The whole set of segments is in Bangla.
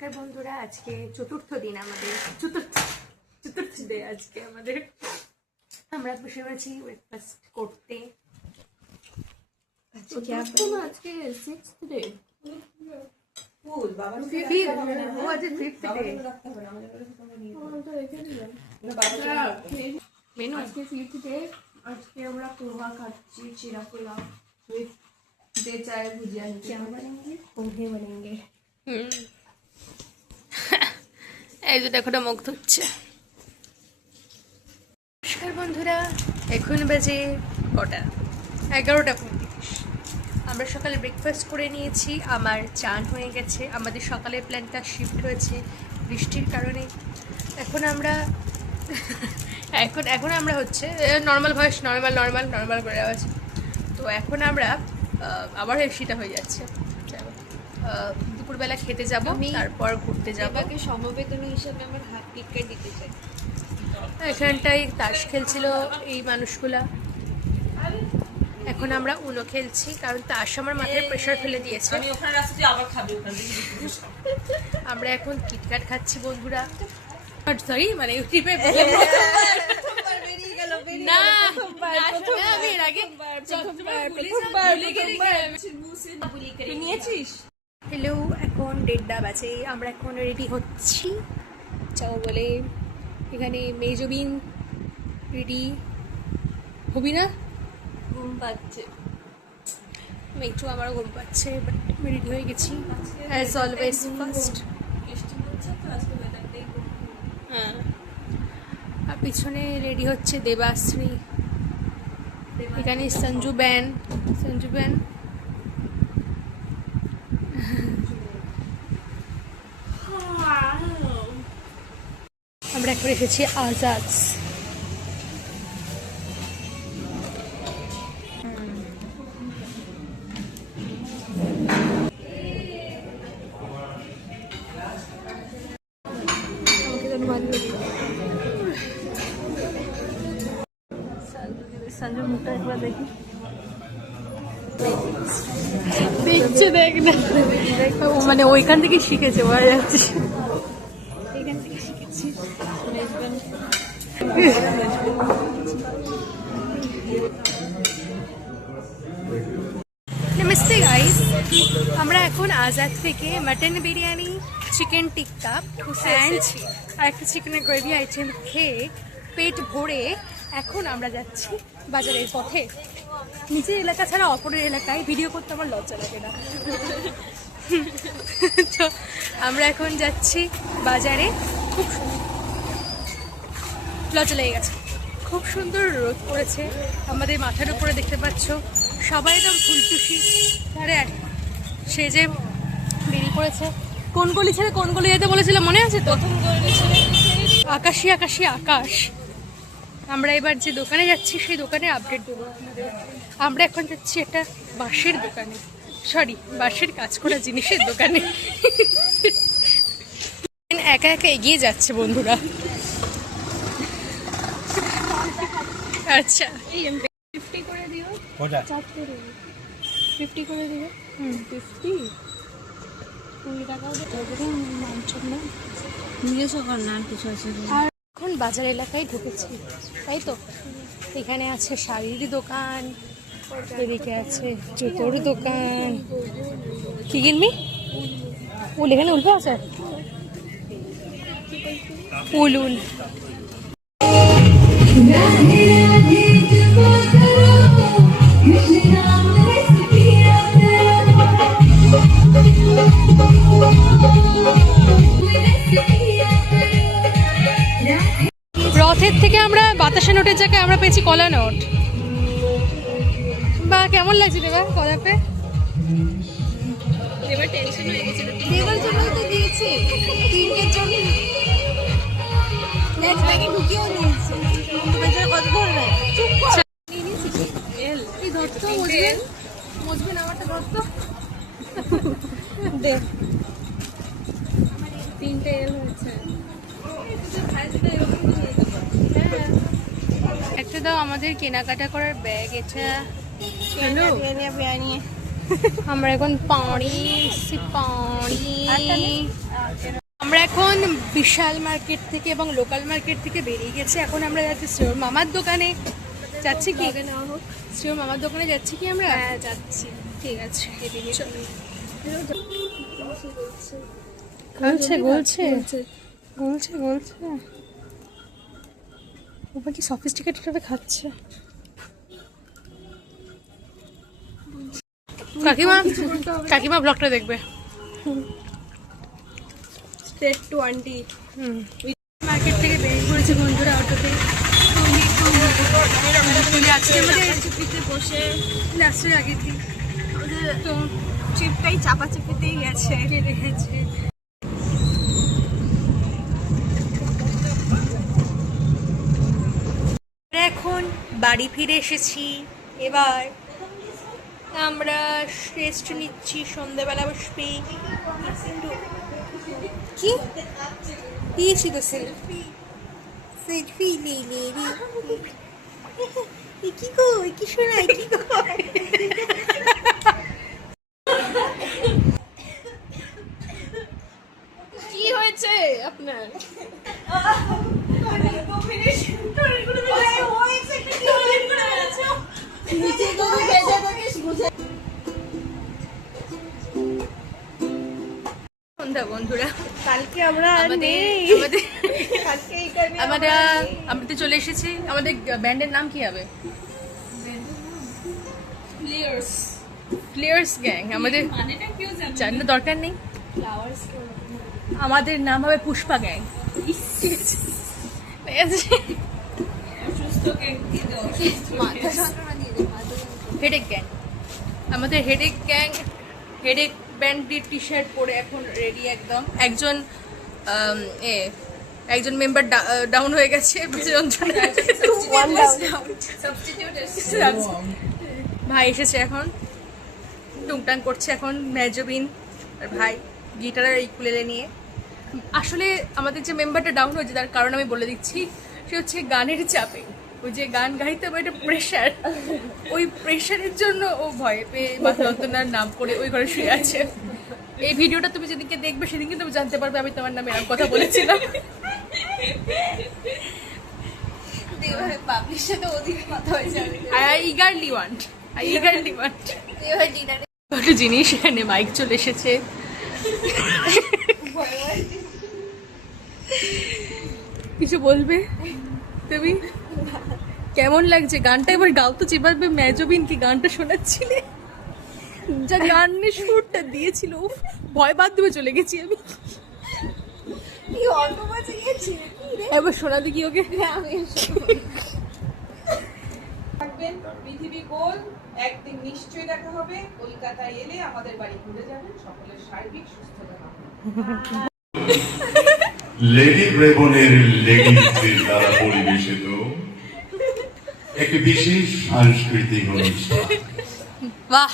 নমস্কার বন্ধুরা, আজকে চতুর্থ দিন আমাদের চতুর্থ ডে আজকে আমাদের। আমরা বসে আছি ব্রেকফাস্ট করতে। আজকে সিক্সথ ডে মেনু আজকে ফিফথ ডে। আজকে আমরা পোহা খাচ্ছি, চিরা পোলাও উইথ दे चाय भुजिया। क्या बनेंगे? पोहे बनेंगे। এই যে দেখো, মুখ ধুচ্ছে। নমস্কার বন্ধুরা, এখন বাজে কটা? 11:35। আমরা সকালে ব্রেকফাস্ট করে নিয়েছি, আমার চান হয়ে গেছে। আমাদের সকালের প্ল্যানটা শিফট হয়েছে বৃষ্টির কারণে। এখন আমরা এখন আমরা হচ্ছে নর্মাল ভয়েস, নর্মাল করে আছে। তো এখন আমরা আবার এসিটা হয়ে যাচ্ছে। দুপুরবেলা খেতে যাব, তারপর ঘুরতে যাব। সমবেদনা হিসাবে আমার হাত টিকা দিতে চাই। এখানটায় তাস খেলছিল এই মানুষগুলা। এখন আমরা উনো খেলছি, কারণ তাস আমার মাথায় প্রেশার ফেলে দিয়েছে। আমরা এখন কিটক্যাট খাচ্ছি বন্ধুরা। সরি, মানে ট্রিপে হ্যালো, এখন 1:30 বাজে। আমরা এখন রেডি হচ্ছি যাও বলে। এখানে মেজবিন রেডি হবি না? ঘুম পাচ্ছে একটু আমারও ঘুম পাচ্ছে, বাট আমি রেডি হয়ে গেছি অ্যাজ অলওয়েজ ফার্স্ট। হ্যাঁ, আর পিছনে রেডি হচ্ছে দেবাশ্রী। এখানে সঞ্জু ব্যান আমরা এখন এসেছি আজাদ। সঞ্জু মুখটা একবার দেখি। দেখছে, দেখ না, মানে ওইখান থেকে শিখেছে, বোঝা যাচ্ছে। এখান থেকে শিখেছি। নমস্তে গাইস, আমরা এখন আজাদ থেকে মাটন বিরিয়ানি, চিকেন টিক্কা আর একটা চিকেনের গ্রেভি আইটেম খেয়ে পেট ভরে এখন আমরা যাচ্ছি বাজারের পথে। নিজের এলাকা ছাড়া অপরের এলাকায় ভিডিও করতে আমার লজ্জা লাগে না। তো আমরা এখন যাচ্ছি বাজারে। খুব লজ্জা লেগে গেছে। খুব সুন্দর রোদ পড়েছে আমাদের মাথার উপরে, দেখতে পাচ্ছ। সবাই একদম ফুলটুসি ধারে সে যে বেরিয়ে পড়েছে। কোন গলি ছেড়ে কোন গলি যেতে বলেছিল মনে আছে তো? আকাশি আকাশ। আমরা এবার যে দোকানে যাচ্ছি সেই দোকানে আপডেট দেবো। আমরা এখন যাচ্ছি একটা বাঁশের দোকানে, বাঁশের কাজ করা জিনিসের দোকানে। একা এগিয়ে যাচ্ছে বন্ধুরা। আচ্ছা, 50 করে দিও। 50 করে দিও। 50 20 টাকাও নিজস্ব কর না, কিছু আছে। এখন বাজার এলাকায় ঢুকেছি, তাই তো। এখানে আছে শাড়ির দোকান, এদিকে আছে জুতোর দোকান। কি কিনবি? উল, এখানে উল আছে, উল। রথের থেকে আমরা বাতাসা নোটের জায়গায় আমরা পেয়েছি কলা নোট। বা কেমন লাগছে দেবা কলা পে? এবার টেনশন হয়ে গেছে। দেবার জন্য তো দিয়েছি, তিনটের জন্য নেক্সট ব্যাগে ঢুকিয়েও নিয়েছি। কত ধরবে? চুপ কর। এই ধরতো মজবে না, আমারটা ধরতো। দে, 3টে এল হয়েছে। একটা দাও আমাদের কেনাকাটা করার ব্যাগ। এটা আমরা এখন পাড়ি আমরা এখন বিশাল মার্কেট থেকে এবং লোকাল মার্কেট থেকে বেরিয়ে গেছি। এখন আমরা যাচ্ছি শ্রেয়র মামার দোকানে। যাচ্ছি কি শ্রেয়র মামার দোকানে যাচ্ছি কি আমরা? হ্যাঁ যাচ্ছি। ঠিক আছে। চলো। গলছে গলছে গলছে গলছে। ওপর কি সফিস্টিকেটেড ভাবে খাচ্ছে। কাকিমা কাকিমা ব্লগটা দেখবে। State to aunty. মার্কেট থেকে বেরিয়ে পড়েছে বন্ধুরা অটোতে। আজকে আমাদের চিপিতে বসে লাস্টের আগের দিন আমাদের তো ট্রিপটাই চাপাচাপিতেই গেছে। কেটে গেছে। এখন বাড়ি ফিরে এসেছি। এবার আমরা রেস্ট নিচ্ছি, সন্ধ্যাবেলা বসবে। কি দিয়েছি তো সেলফি সেলফি লে কি গো কি শোনাই কি গো। কি হয়েছে আপনার? সন্ধ্যা বন্ধুরা, কালকে আমরা আমাদের আমাদের কালকে এই টাইমে আমরা আমরা চলে এসেছি। আমাদের ব্যান্ডের নাম কি হবে? Players players gang. আমাদের মানেটা কেউ জানে? জানার দরকার নেই। ফ্লাওয়ার্স আমাদের নাম হবে পুষ্পা গ্যাং। সুস্থ কেক দিয়ে দাও। মাথা যন্ত্রণা দিয়ে দাও। Headache gang. আমাদের হেডেক গ্যাং হেডেক ব্যান্ডের টি শার্ট পরে এখন রেডি একদম। একজন মেম্বার ডাউন হয়ে গেছে ভাই এসেছে এখন, টুংটাং করছে এখন মেজবিন আর ভাই গিটারের এই কুলেলে নিয়ে। আসলে আমাদের যে মেম্বারটা ডাউন হয়েছে তার কারণ আমি বলে দিচ্ছি। সে হচ্ছে গানের চাপে, ওই যে গান গাইতে হবে একটা প্রেশার, ওই প্রেশারের জন্য ও ভয় পেয়ে বা যন্ত্রণার নাম করে ওই ঘরে শুয়ে আছে। এই ভিডিওটা তুমি যেদিনকে দেখবে সেদিনকে তুমি জানতে পারবে আমি তোমার নামে এরকম কথা বলেছিলাম। পাবলিশ সাথে ওদিকে কথা হয়ে যাবে। I eagerly want. একটা জিনিস, এখানে মাইক চলে এসেছে। কিছু বলবে তুমি? কেমন লাগছে গানটা? এবার গাও তো যেভাবে মেজবিন কি গানটা শোনাচ্ছিলে, যা গানের সুরটা দিয়েছিল, উফ, ভয় বাদ দেবে চলে গেছি আমি। কি অল্প বাজে গেছে এবার শোনাতে কি ওকে? থাকবেন। পৃথিবী গোল, একদিন নিশ্চয়ই দেখা হবে। কলকাতায় এলে আমাদের বাড়ি ঘুরে যাবেন। সকলের সার্বিক সুস্থতা কামনা। লেডি ব্রেবনের লেডিজদের দ্বারা পরিবেশিত একটি বিশেষ সাংস্কৃতিক অনুষ্ঠান। বাহ,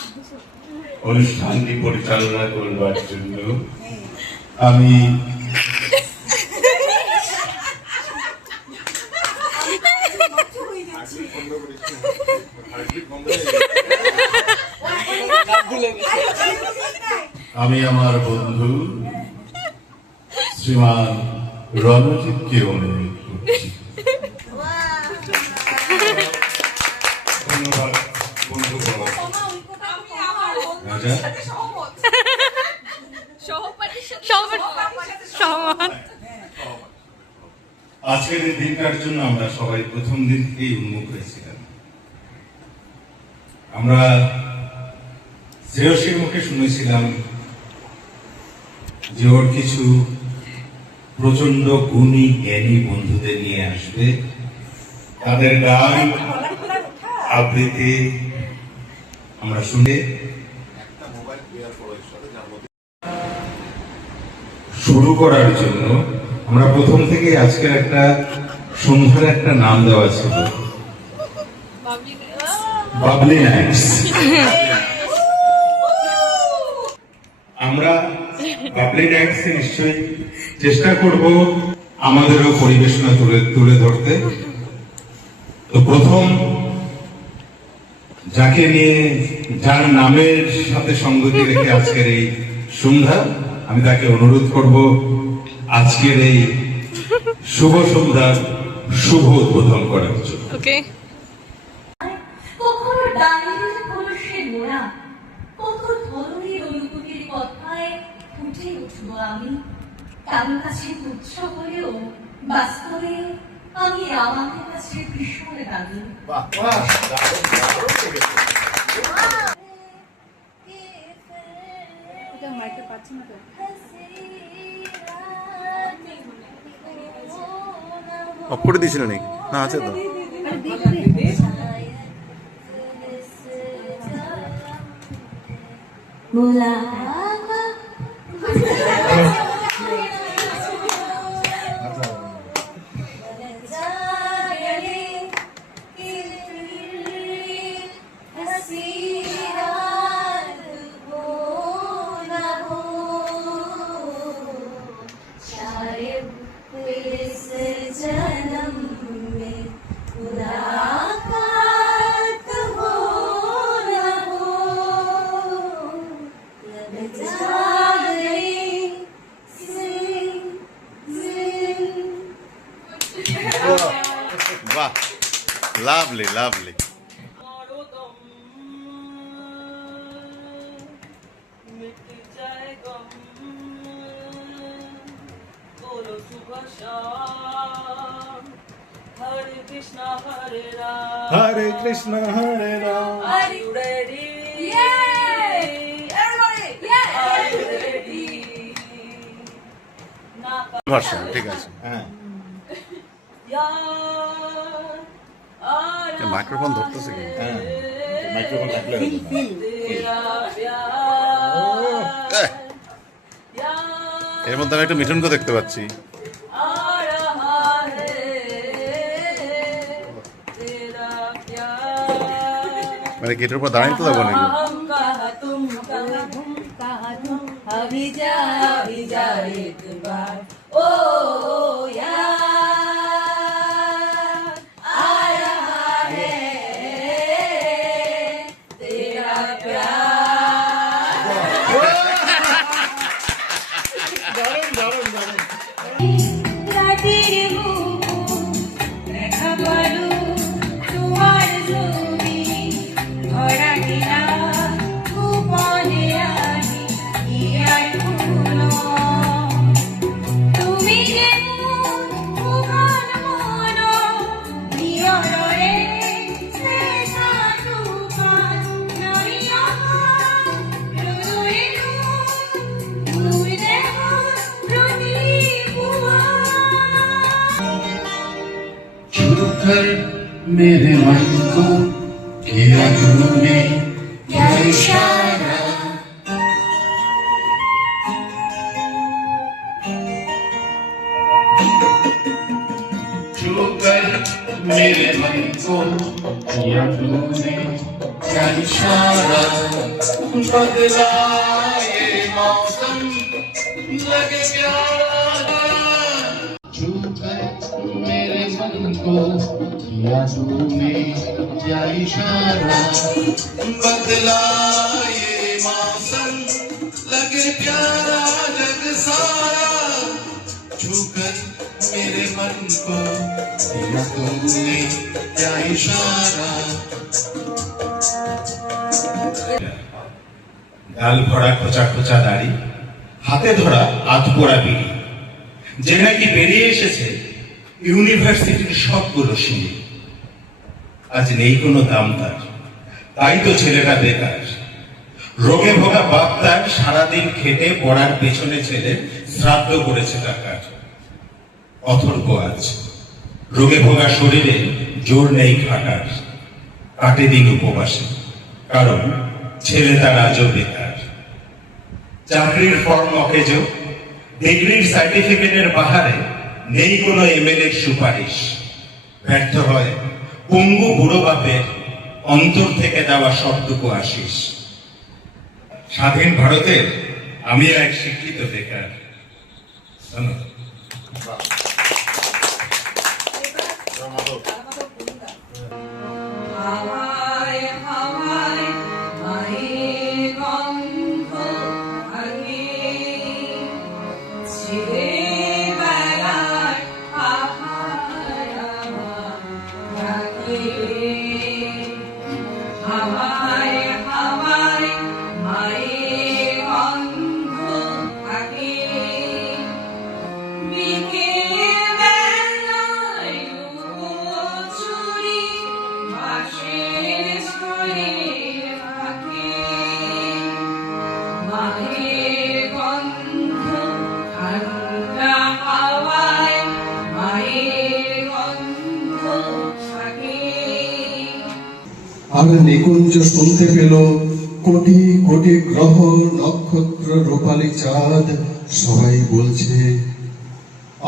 অনুষ্ঠানটি পরিচালনা করবার জন্য আমি আমার বন্ধু শ্রীমান রণজিৎকে অনুরোধ করছি। ধন্যবাদ বন্ধু। রাজা আজকের এই দিনটার জন্য আমরা সবাই প্রথম দিন থেকেই উন্মুখ হয়েছিলাম। আমরা শ্রেয়সীর মুখে শুনেছিলাম যে ওর কিছু প্রচন্ড গুণী জ্ঞানী বন্ধুদের নিয়ে আসবে, তাদের গান আবৃত্তি আমরা শুনে শুরু করার জন্য আমরা প্রথম থেকে আজকের একটা সন্ধ্যার একটা নাম দেওয়া ছিল, বাবলি নাইটস। আমরা বাবলি নাইটস নিশ্চয়ই চেষ্টা করব আমাদেরও পরিবেশনা তুলে ধরতে। তো প্রথম যাকে নিয়ে, যার নামের সাথে সঙ্গতি রেখে আজকের এই সন্ধ্যা, আমি তাকে অনুরোধ করব আজকের এই শুভ সন্ধ্যার শুভ উদ্বোধন করার জন্য। ওকে, কখনো ডালিমের কলসে মোড়া, কত ধরনের অনুভূতির কথায় ফুটে উঠব আমি। কারো কাছে তুচ্ছ হলেও বাস্তবে আমি আমাদের কাছে ভীষণ দামি। অফ করে দিয়েছিল নাকি? না, আছে তো। जन्म में मुलाकात हो न हो, लब जा गई বাহ, লাভলি লাভলি। मिट जाए गम, बोलो सुबह शाम, Hare Krishna Hare Ram, Hare Krishna Hare Ram. Are you ready? Everybody, yeah! Are you ready? না ভার্সন ঠিক আছে। হ্যাঁ, यार आया মাইক্রোফোন ধরতেছে কি? হ্যাঁ, মাইক্রোফোন থাকলে হতো না। तेरा प्यार यार এর মধ্যে আমি একটা মিঠুনকে দেখতে পাচ্ছি। आ रहा है तेरा प्यार মানে গেটের উপর দাঁড়িয়ে তো যাবো নাকি? हम कहा तुम कहा तुम अभी जा एक बार ओ यार आ रहा है तेरा प्यार রাতের বুক দেখা পালু তোমার ছবি ভরা কিনা গোপনে আনি ইয়ার পুরনো তুমি যেমন মুখন মন নিয়রে সে সাধুকান নরিয়া হৃদয়ে তুমি দেখো প্রদীপুয়া छूकर मेरे मन को किया तूने क्या इशारा, छूकर मेरे मन को किया तूने क्या इशारा, बदला ये मौसम लगे प्यारा, छूकर मेरे मन को किया तूने क्या इशारा, बदला ये मौसम लगे प्यारा जग सारा, छूकर मेरे मन को किया तूने क्या इशारा। গাল ভরা খোঁচা খোঁচা দাড়ি, হাতে ধরা আধপোড়া বিড়ি, যে নাকি বেরিয়ে এসেছে ইউনিভার্সিটির সবগুলো সিঁড়ি। আজ নেই কোনো দাম তার, তাই তো ছেলেটা বেকার। রোগে ভোগা বাপ তার সারাদিন খেটে পড়ার পেছনে ছেলে শ্রাদ্ধ করেছে টাকার। অথর্ব আজ রোগে ভোগা শরীরে জোর নেই খাটার, কাটে দিন উপবাসে, কারণ ছেলে তার আজও বেকার। চাকরির ফর্ম অকেজ, ডিগ্রির সার্টিফিকেটের বাহারে নেই কোনো এমএলএর সুপারিশ। ব্যর্থ হয় পঙ্গু বুড়ো বাপের অন্তর থেকে দেওয়া সবটুকু আশিস। স্বাধীন ভারতের আমি এক শিক্ষিত বেকার। ধন্যবাদ। হাওয়ায় হাওয়ায় মায়ের গন্ধ ভাঙে আর নিকুঞ্জ শুনতে পেল কোটি কোটি গ্রহ নক্ষত্র রূপালী চাঁদ সবাই বলছে,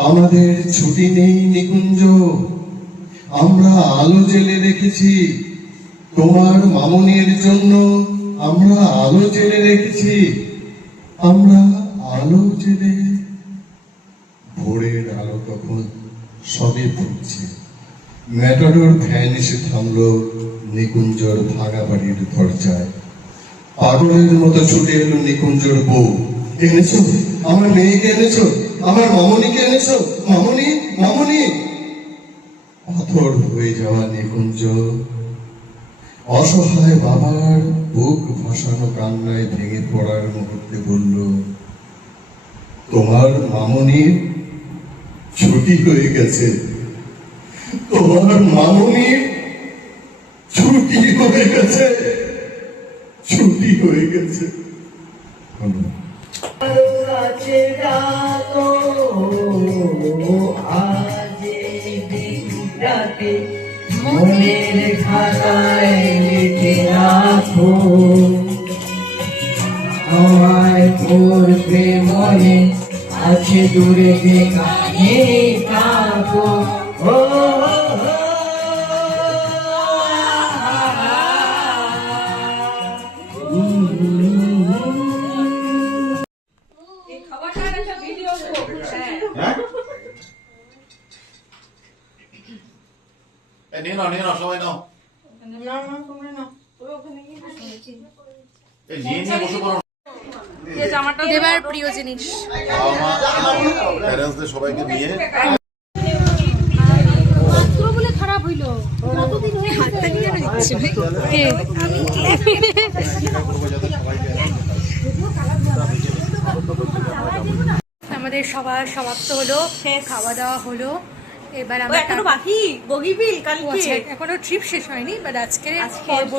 আমাদের ছুটি নেই নিকুঞ্জ, আমরা আলো জেলে রেখেছি, তোমার মামনির জন্য আমরা আলো জেলে রেখেছি, আমরা আলো জেলে। ভোরের আলো তখন সবে ফুটছে। ম্যাটাডোর ভ্যান এসে থামলো নিকুঞ্জর ভাঙা বাড়ির দরজায়। পাগলের মতো ছুটে এলো নিকুঞ্জর বউ। এনেছো আমার মেয়েকে, এনেছো আমার মামনিকে, এনেছো মামনি মামনি। পাথর হয়ে যাওয়া নিকুঞ্জ অসহায় বাবার বুক ভাসানো কান্নায় ভেঙে পড়ার মুহূর্তে বলল, তোমার মামনির ছুটি হয়ে গেছে, তোমার মামনির ছুটি হয়ে গেছে, ছুটি হয়ে গেছে। কাছে ডাকো আজ এই দিনটাতে, মনের খাতায় লিখে রাখো, আমায় পড়বে মনে আছে দূরে যেখানে থাকো। এই খাবারটার একটা ভিডিও করব। হ্যাঁ নিয়ে নাও সবাই নাও। এই নিয়ে বসে পড়ো। দেবার প্রিয় জিনিস। প্যারেন্টসদের সবাইকে নিয়ে বলে খারাপ হইলো, কতদিন হয়ে হাতটা নিয়ে নিচ্ছে ভাই। আমাদের সবার সমাপ্ত হলো, খাওয়া দাওয়া হলো। এবার আমরা এখনো বাকি বগিবিল কালকে, এখনো ট্রিপ শেষ হয়নি, বাট আজকের পর্ব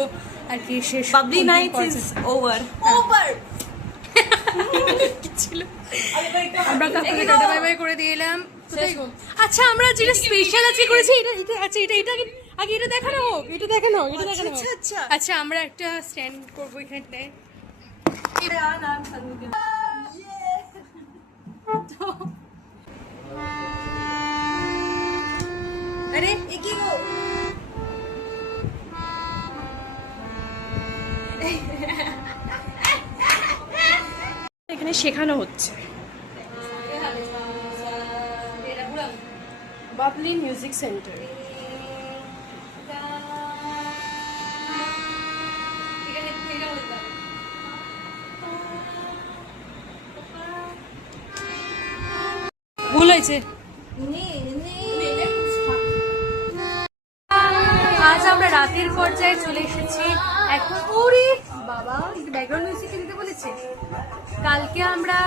আর কি শেষ। Babli night is over over. ছিল আমরা কাকুকে টাটা বাই বাই করে দিয়ে এলাম। কোথায় গো? আচ্ছা আমরা যেটা স্পেশাল আজকে করেছি, এটা আচ্ছা এটা আগে এটা দেখানো হোক, এটা দেখানো হোক। আচ্ছা আমরা একটা স্ট্যান্ড করবো এখানে। আরে এ কি গো? এখানে শেখানো হচ্ছে বাবলি মিউজিক সেন্টার। ভুল হয়েছে। আজ আমরা রাতের পর্যায়ে চলে এসেছি। এখন ওরে বাবা ব্যাকগ্রাউন্ড মিউজিক দিতে বলেছে। কালকে আমরা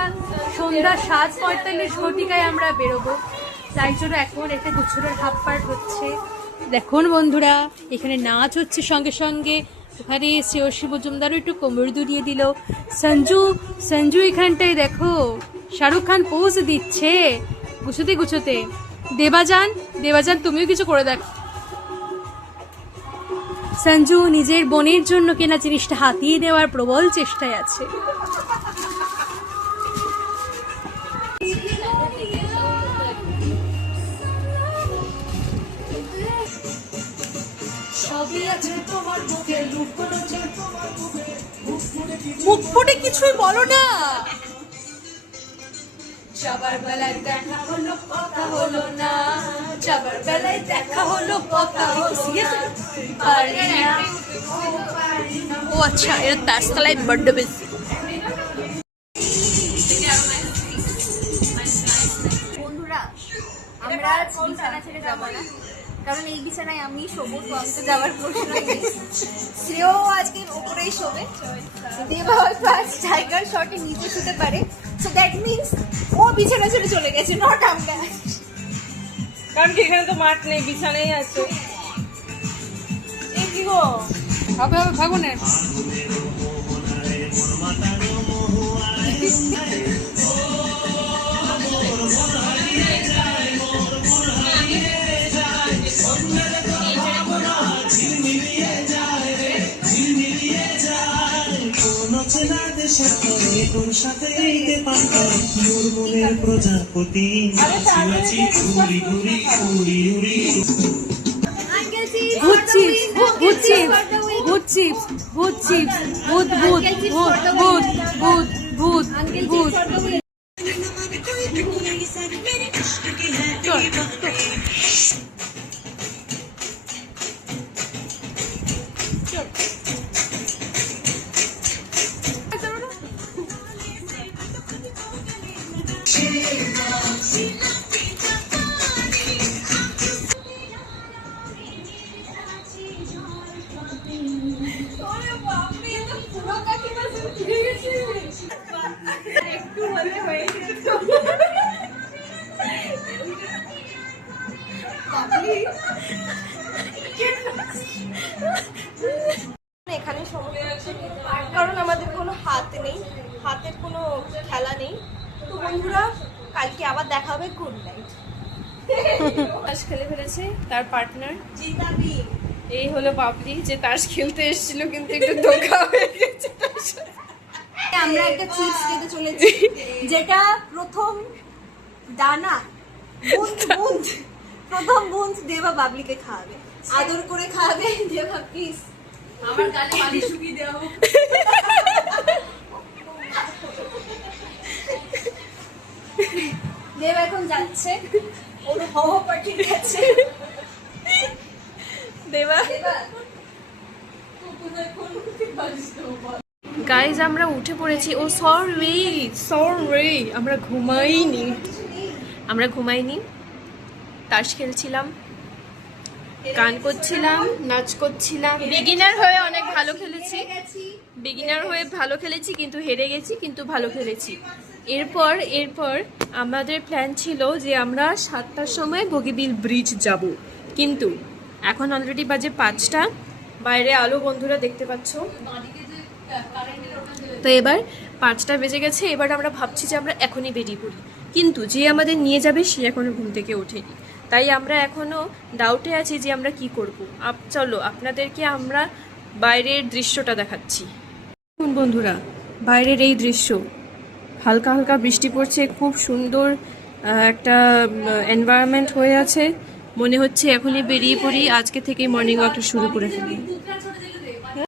সন্ধ্যা 7:45 ঘটিকায় আমরা বেরোবো, তাই জন্য এখন একটা গুচ্ছরের হাফ পার্ট হচ্ছে। দেখুন বন্ধুরা, এখানে নাচ হচ্ছে সঙ্গে সঙ্গে। ওখানে শ্রেয়সী মজুমদারও একটু কোমর দুলিয়ে দিল। সঞ্জু এখানটায় দেখো শাহরুখ খান পোজ দিচ্ছে গুছোতে গুছোতে। দেবাজান তুমিও কিছু করে দেখ। সঞ্জু নিজের বোনের জন্য কেনা জিনিসটা হাতিয়ে দেওয়ার প্রবল চেষ্টায় আছে। মুখ ফুটে কিছুই বলো না। যাবার বেলায় দেখা হলো কথা হলো না, যাবার বেলায় দেখা হলো কথা হলো। ও আচ্ছা, এর 10 তলায় বড্ড বেশি। বন্ধুরা আমরা আজ বিছানা ছেড়ে যাবো না, কারণ এই বিছানায় আমি শোবো, তো আমি তো যাওয়ার প্রশ্নই নেই। শ্রেয় আজকে ওপরেই শোবে, দেবা হয়তো আজ টাইগার শটে নিচে শুতে পারে। সো দ্যাট মিনস ও বিছানা ছেড়ে চলে গেছে, নট আমরা। কারণ কি এখানে তো মাঠ নেই, বিছানাই আছে। এই কি গো? হবে ফাগুনে। তোর সাথে এইতে পাতা মোর মনের প্রজাপতি নাচি ঘুরি ঘুরি উড়ি উড়ি ভূত চিপস, ভূত চিপস, ভূত চিপস, ভূত চিপস, ভূত ভূত ভূত ভূত ভূত ভূত ভূত। চল, চল। এখানে সমস্যা হচ্ছে কারণ আমাদের কোনো হাত নেই, হাতের কোনো খেলা নেই। তো বন্ধুরা কালকে আবার দেখা হবে, গুড নাইট। তাস খেলে ফেলেছে তার পার্টনার, জিতাবি। এই হলো বাবলি যে তাস খেলতে এসেছিল কিন্তু একটু ধোঁকা হয়ে গেছে তার সাথে। আমরা একটা চিপস খেতে চলেছি যেটা প্রথম দানা বুন্দ প্রথম বুন্দ দেবা বাবলিকে খাওয়াবে, আদর করে খাওয়াবে। দেবা প্লিজ আমার গালে মালিশ শুকিয়ে দেওয়া হোক। দেব এখন যাচ্ছে, ওর হওয়া পাঠিয়ে গেছে। দেবা গাইজ আমরা উঠে পড়েছি। ও সরি আমরা ঘুমাইনি, তাস খেলছিলাম, গান করছিলাম, নাচ করছিলাম। বিগিনার হয়ে অনেক ভালো খেলেছি, কিন্তু হেরে গেছি, কিন্তু ভালো খেলেছি। এরপর আমাদের প্ল্যান ছিল যে আমরা 7টার সময় বগিবিল ব্রিজ যাব, কিন্তু এখন অলরেডি বাজে 5টা, বাইরে আলো বন্ধুরা দেখতে পাচ্ছ। তো এবার 5টা বেজে গেছে, এবার আমরা ভাবছি যে আমরা এখনই বেরিয়ে পড়ি, কিন্তু যে আমাদের নিয়ে যাবে সে এখনো ঘুম থেকে ওঠেনি, তাই আমরা এখনো ডাউটে আছি যে আমরা কি করব। চলো আপনাদেরকে আমরা বাইরের দৃশ্যটা দেখাচ্ছি। বন্ধুরা বাইরের এই দৃশ্য, হালকা হালকা বৃষ্টি পড়ছে, খুব সুন্দর একটা এনভায়রনমেন্ট হয়ে আছে। মনে হচ্ছে এখনই বেরিয়ে পড়ি, আজকে থেকে মর্নিং ওয়াকটা শুরু করে ফেলি।